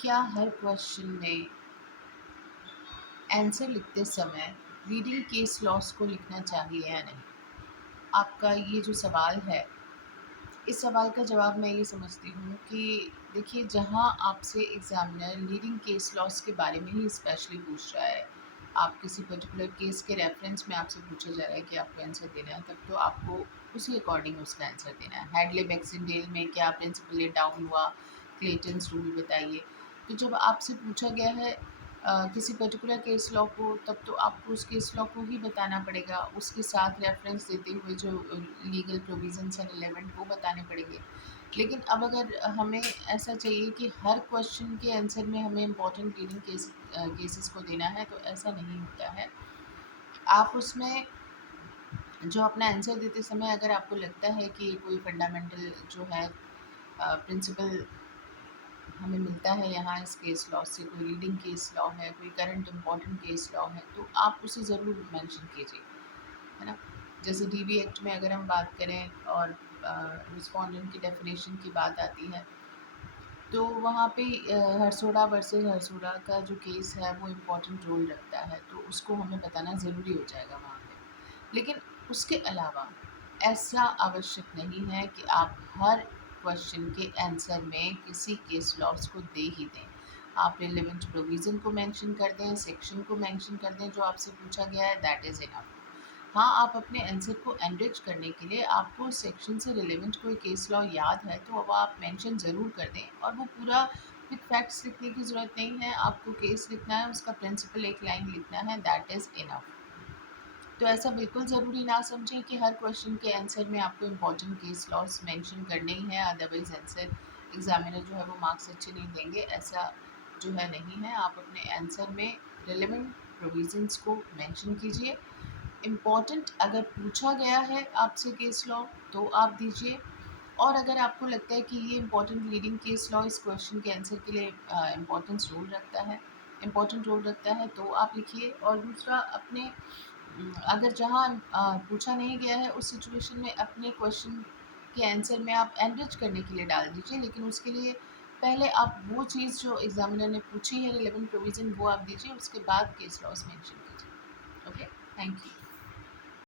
क्या हर क्वेश्चन में आंसर लिखते समय रीडिंग केस लॉस को लिखना चाहिए या नहीं? आपका ये जो सवाल है, इस सवाल का जवाब मैं ये समझती हूँ कि देखिए, जहाँ आपसे एग्ज़ामिनर लीडिंग केस लॉस के बारे में ही स्पेशली पूछ रहा है, आप किसी पर्टिकुलर केस के रेफ़रेंस में आपसे पूछा जा रहा है कि आपको आंसर देना है, तब तो आपको उसी अकॉर्डिंग उसका आंसर देना है। हैडले बैक्सनडेल में क्या प्रिंसिपल लेट डाउन हुआ, क्लेटन्स रूल बताइए। तो जब आपसे पूछा गया है किसी पर्टिकुलर केस लॉ को, तब तो आपको उस केस लॉ को ही बताना पड़ेगा, उसके साथ रेफ़रेंस देते हुए जो लीगल प्रोविज़न्स हैं रिलेवेंट वो बताने पड़ेंगे। लेकिन अब अगर हमें ऐसा चाहिए कि हर क्वेश्चन के आंसर में हमें इम्पोर्टेंट रीडिंग केसेस को देना है, तो ऐसा नहीं होता है। आप उसमें जो अपना आंसर देते समय अगर आपको लगता है कि कोई फंडामेंटल जो है प्रिंसिपल हमें मिलता है यहाँ इस केस लॉ से, कोई रीडिंग केस लॉ है, कोई करंट इम्पोर्टेंट केस लॉ है, तो आप उसे ज़रूर मेंशन कीजिए, है ना? जैसे डीवी एक्ट में अगर हम बात करें और रिस्पोंडेंट की डेफिनेशन की बात आती है, तो वहाँ पे हरसोड़ा वर्सेस हरसोड़ा का जो केस है वो इम्पोर्टेंट रोल रखता है, तो उसको हमें बताना ज़रूरी हो जाएगा वहाँ पे। लेकिन उसके अलावा ऐसा आवश्यक नहीं है कि आप हर क्वेश्चन के आंसर में किसी केस लॉज़ को दे ही दें। आप रिलेवेंट प्रोविज़न को मेंशन कर दें, सेक्शन को मेंशन कर दें जो आपसे पूछा गया है, दैट इज़ इनफ। हाँ, आप अपने आंसर को एनरिच करने के लिए आपको सेक्शन से रिलेवेंट कोई केस लॉ याद है तो वो आप मेंशन ज़रूर कर दें, और वो पूरा विद फैक्ट्स लिखने की ज़रूरत नहीं है, आपको केस लिखना है, उसका प्रिंसिपल एक लाइन लिखना है, दैट इज़ इनफ। तो ऐसा बिल्कुल ज़रूरी ना समझें कि हर क्वेश्चन के आंसर में आपको इम्पोर्टेंट केस लॉज़ मेंशन करने ही हैं, अदरवाइज़ आंसर एग्ज़ामिनर जो है वो मार्क्स अच्छे नहीं देंगे, ऐसा जो है नहीं है। आप अपने आंसर में रिलेवेंट प्रोविज़न्स को मेंशन कीजिए। इम्पॉर्टेंट अगर पूछा गया है आपसे केस लॉ तो आप दीजिए, और अगर आपको लगता है कि ये इम्पॉर्टेंट लीडिंग केस लॉ इस क्वेश्चन के आंसर के लिए इम्पॉर्टेंट रोल रखता है तो आप लिखिए। और दूसरा, अपने अगर जहाँ पूछा नहीं गया है उस सिचुएशन में अपने क्वेश्चन के आंसर में आप एनरिच करने के लिए डाल दीजिए, लेकिन उसके लिए पहले आप वो चीज़ जो एग्जामिनर ने पूछी है रिलेवेंट प्रोविज़न वो आप दीजिए, उसके बाद केस लॉस मेंशन कीजिए। Okay, thank you.